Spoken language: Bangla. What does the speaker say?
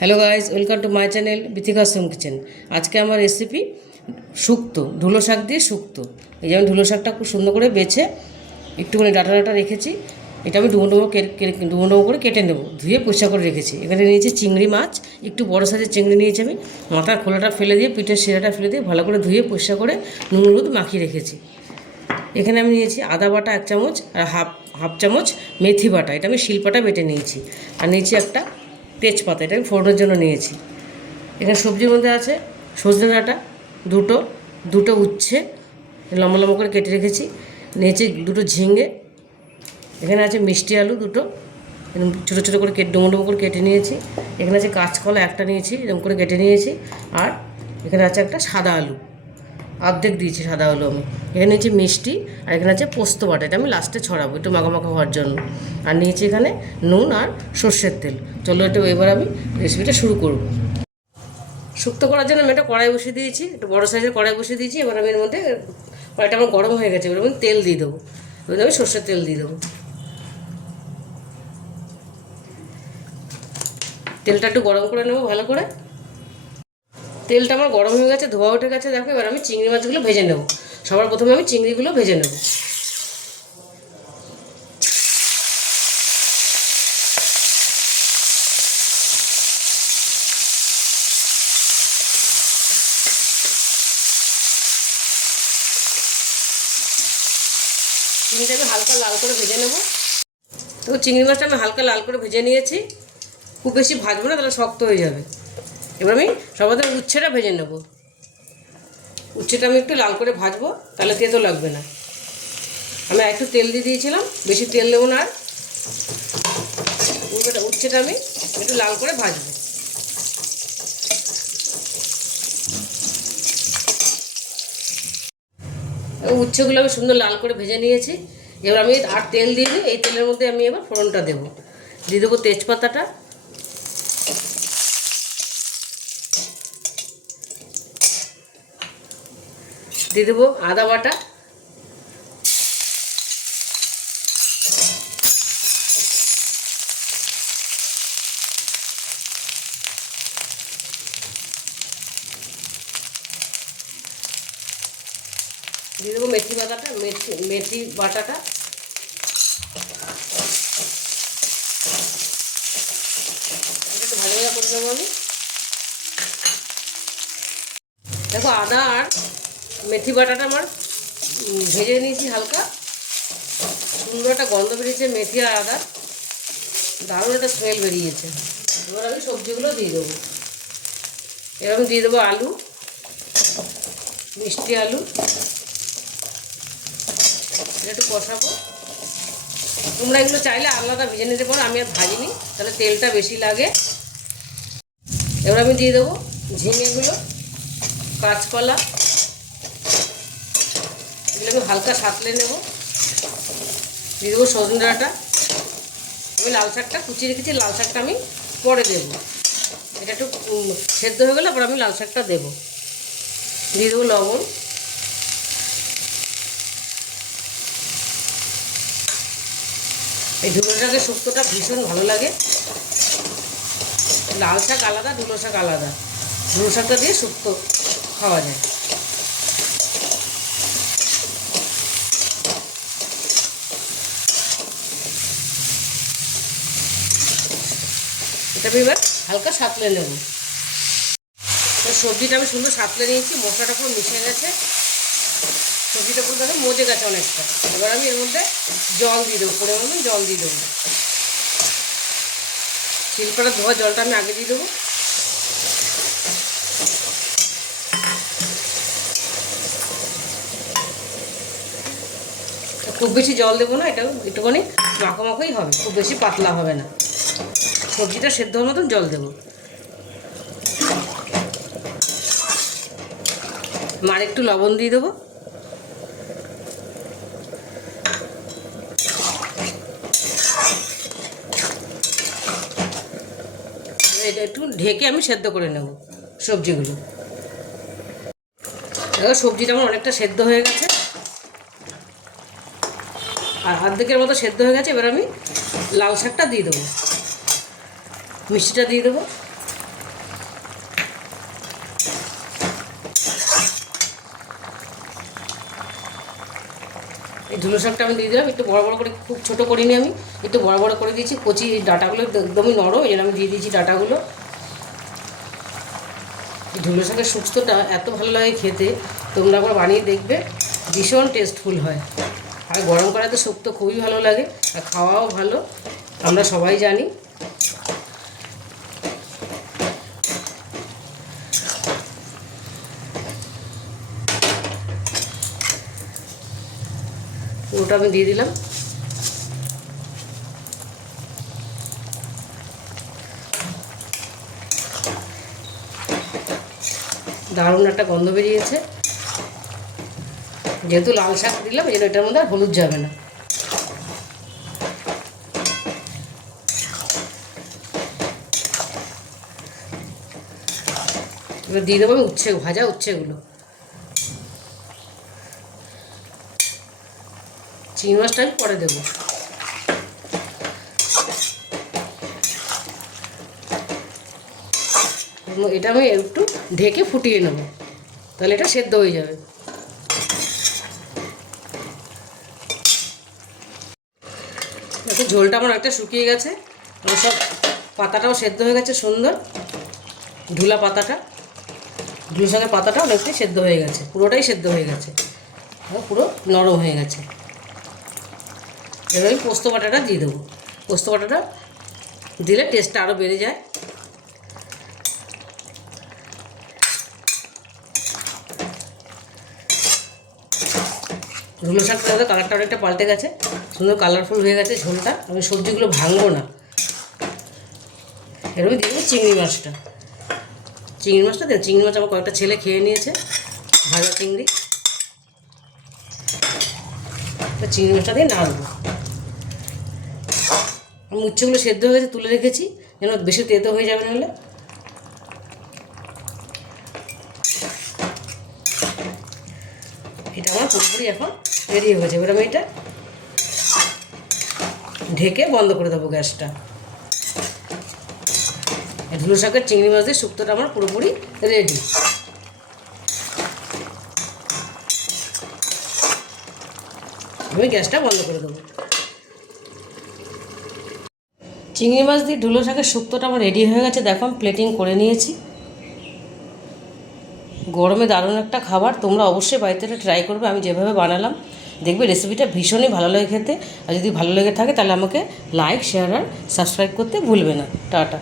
Hello guys, welcome to my channel Bithika's home kitchen. আজকে আমার রেসিপি শুক্তো, ধুলো শাক দিয়ে শুক্তো। এই যে আমি ধুলো শাকটা খুব সুন্দর করে বেছে একটুখানি ডাটা ডাটা রেখেছি। এটা আমি ডুমো ডুমো করে কেটে নেবো, ধুয়ে পরিষ্কার করে রেখেছি। এখানে নিয়েছি চিংড়ি মাছ, একটু বড় সাইজের চিংড়ি নিয়েছি আমি। মাথার খোলাটা ফেলে দিয়ে, পিঠের শিরাটা ফেলে দিয়ে ভালো করে ধুয়ে পরিষ্কার করে নুন হলুদ মাখিয়ে রেখেছি। এখানে আমি নিয়েছি আদা বাটা 1 চামচ আর হাফ চামচ মেথি বাটা, এটা আমি শিলপাটা বেটে নিয়েছি। আর নিয়েছি একটা তেজপাতা, এটা আমি ফোড়নের জন্য নিয়েছি। এখানে সবজির মধ্যে আছে সজনে ডাঁটা দুটো উচ্ছে লম্বা লম্বা করে কেটে রেখেছি। নিয়েছি 2টো ঝিঙে। এখানে আছে মিষ্টি আলু 2টো, এরকম ছোটো ছোটো করে ডুমো ডুমো করে কেটে নিয়েছি। এখানে আছে কাঁচকলা 1টা নিয়েছি, এরকম করে কেটে নিয়েছি। আর এখানে আছে একটা সাদা আলু, অর্ধেক দিয়েছি সাদা আলু আমি। এখানে নিয়েছি মিষ্টি, আর এখানে আছে পোস্ত বাটা, এটা আমি লাস্টে ছড়াবো একটু মাখা মাখা হওয়ার জন্য। আর নিয়েছি এখানে নুন আর সর্ষের তেল। চলো এটা এবার আমি রেসিপিটা শুরু করব। শুক্তো করার জন্য আমি একটা কড়াই বসিয়ে দিয়েছি, একটু বড়ো সাইজের কড়াই বসিয়ে দিয়েছি। এবার আমি এর মধ্যে, কড়াইটা আমার গরম হয়ে গেছে, এবার আমি তেল দিয়ে দেবো। এবার আমি সর্ষের তেল দিয়ে দেবো। তেলটা একটু গরম করে নেবো ভালো করে। তেলটা আমার গরম হয়ে গেছে, ধোয়া উঠে গেছে। দেখো এবার আমি চিংড়ি মাছগুলো ভেজে নেবো। সবার প্রথমে আমি চিংড়িগুলো ভেজে নেবো। চিংড়িটা আমি হালকা লাল করে ভেজে নেবো। তো চিংড়ি মাছটা আমি হালকা লাল করে ভেজে নিয়েছি। খুব বেশি ভাজবো না, তাহলে শক্ত হয়ে যাবে। এবার আমি সবার উচ্ছেটা ভেজে নেব। উচ্ছেটা আমি একটু লাল করে ভাজবো, তাহলে তেতো লাগবে না। আমি একটু তেল দিয়ে দিয়েছিলাম, বেশি তেল দেবো না। আর উচ্ছেটা আমি একটু লাল করে ভাজবো। উচ্ছেগুলো আমি সুন্দর লাল করে ভেজে নিয়েছি। এবার আমি আর তেল দিয়ে দিই। এই তেলের মধ্যে আমি এবার ফোড়নটা দেবো। দিয়ে দেবো তেজপাতাটা, দিয়ে দেবো আদা বাটা, দিয়ে দেবো মেথি বাটাটা, মেথি বাটাটা, এটা একটু ভাজা ভাজা করে দেবো আমি। দেখো আদা আর মেথি বাটাটা আমার ভেজে নিয়েছি হালকা। সুন্দর একটা গন্ধ বেরিয়েছে মেথি আর আদা, দারুণ একটা স্মেল বেরিয়েছে। এবার আমি সবজিগুলো দিয়ে দেবো। এবার আমি দিয়ে দেবো আলু, মিষ্টি আলু, এটা একটু কষাবো। তোমরা এগুলো চাইলে আলাদা ভেজে নিতে পারো, আমি আর ভাজিনি, তাহলে তেলটা বেশি লাগে। এবার আমি দিয়ে দেবো ঝিঙেগুলো, কাঁচকলা, এগুলো আমি হালকা সাঁতলে নেব। দিয়ে দেবো সজনে ডাঁটা। আমি লাল শাকটা কুচিয়ে রেখেছি, লাল শাকটা আমি পরে দেবো। এটা একটু সেদ্ধ হয়ে গেলে আবার আমি লাল শাকটা দেবো। দিয়ে দেবো লবণ। এই ধুলো শাকের শুক্তোটা ভীষণ ভালো লাগে। লাল শাক আলাদা, ধুলো শাক আলাদা। ধুলো শাকটা দিয়ে শুক্তো খাওয়া যায়। এটা আমি এবার হালকা সাঁতলে নেব। সবজিটা আমি সুন্দর সাঁতলে নিয়েছি, মশলাটা পুরো মিশে গেছে। সবজিটা পুরো দেখো মজে গেছে অনেকটা। এবার আমি এর মধ্যে জল দিয়ে দেবো, পরিমাণ জল দিয়ে দেবো। শিলপাটা ধোয়া জলটা আমি আগে দিয়ে দেবো। খুব বেশি জল দেবো না, এটা একটুখানি মাখো মাখোই হবে, খুব বেশি পাতলা হবে না। সবজিটা সেদ্ধ হওয়ার মতন জল দেবো। আর একটু লবণ দিয়ে দেবো। এটা একটু ঢেকে আমি সেদ্ধ করে নেব সবজিগুলো। এবার সবজিটা আমার অনেকটা সেদ্ধ হয়ে গেছে, আর অর্ধেকের মতো সেদ্ধ হয়ে গেছে। এবার আমি লাল শাকটা দিয়ে দেবো, মিষ্টিটা দিয়ে দেবো। এই ধুলো শাকটা আমি দিয়ে দিলাম, একটু বড় বড় করে, খুব ছোটো করিনি আমি, একটু বড় বড় করে দিয়েছি। কচি এই ডাঁটাগুলো একদমই নরম, এই জন্য আমি দিয়ে দিয়েছি ডাঁটাগুলো। এই ধুলো শাকের শুক্তোটা এত ভালো লাগে খেতে, তোমরা একবার বানিয়ে দেখবে, ভীষণ টেস্টফুল হয়। আর গরম করাতে তো শুক্তো খুবই ভালো লাগে, আর খাওয়াও ভালো, আমরা সবাই জানি। পুরোটা আমি দিয়ে দিলাম। দারুণ একটা গন্ধ বেরিয়েছে। যেহেতু লাল শাক দিলাম, এই জন্য এটার মধ্যে আর হলুদ যাবে না। এবার দিয়ে দেবো আমি উচ্ছে, ভাজা উচ্ছেগুলো। চিংড়ি মাছটা আমি পরে দেবো। এটা আমি একটু ঢেকে ফুটিয়ে নেব, তাহলে এটা সেদ্ধ হয়ে যাবে। দেখো ঝোলটা আমার একটা শুকিয়ে গেছে, আমার সব পাতাটাও সেদ্ধ হয়ে গেছে সুন্দর। ধুলা পাতাটা, ধুলো শাকের পাতাটা অনেকটাই সেদ্ধ হয়ে গেছে, পুরোটাই সেদ্ধ হয়ে গেছে, পুরো নরম হয়ে গেছে। এবার আমি পোস্ত বাটাটা দিয়ে দেবো। পোস্ত বাটাটা দিলে টেস্টটা আরও বেড়ে যায়। ধুলো শাকটা কালারটা অনেকটা পাল্টে গেছে, সুন্দর কালারফুল হয়ে গেছে ঝোলটা। আমি সবজিগুলো ভাঙবো না, এরকম দিয়ে দেবো চিংড়ি মাছটা। চিংড়ি মাছটা দেন, চিংড়ি মাছ আমার কয়েকটা ছেলে খেয়ে নিয়েছে, ভাজা চিংড়ি। চিংড়ি মাছটা দিয়ে নাড়বো। আমি উচ্ছেগুলো সেদ্ধ হয়ে গেছে, তুলে রেখেছি যেন বেশি তেতো হয়ে যাবে নাহলে। এটা আমার পুরোপুরি এখন রেডি হয়ে গেছে। এবার আমি এটা ঢেকে বন্ধ করে দেবো গ্যাসটা। ধুলো শাকের চিংড়ি মাছ দিয়ে শুক্তোটা আমার পুরোপুরি রেডি। আমি গ্যাসটা বন্ধ করে দেবো। চিংড়ি মাছ দিয়ে ধুলো শাকের শুক্তোটা আমার রেডি হয়ে গেছে। দেখো আমি প্লেটিং করে নিয়েছি। গরমে দারুণ একটা খাবার, তোমরা অবশ্যই বাড়িতে এটা ট্রাই করবে আমি যেভাবে বানালাম। দেখবে রেসিপিটা ভীষণই ভালো লাগে খেতে। আর যদি ভালো লেগে থাকে তাহলে আমাকে লাইক, শেয়ার আর সাবস্ক্রাইব করতে ভুলবে না। টাটা।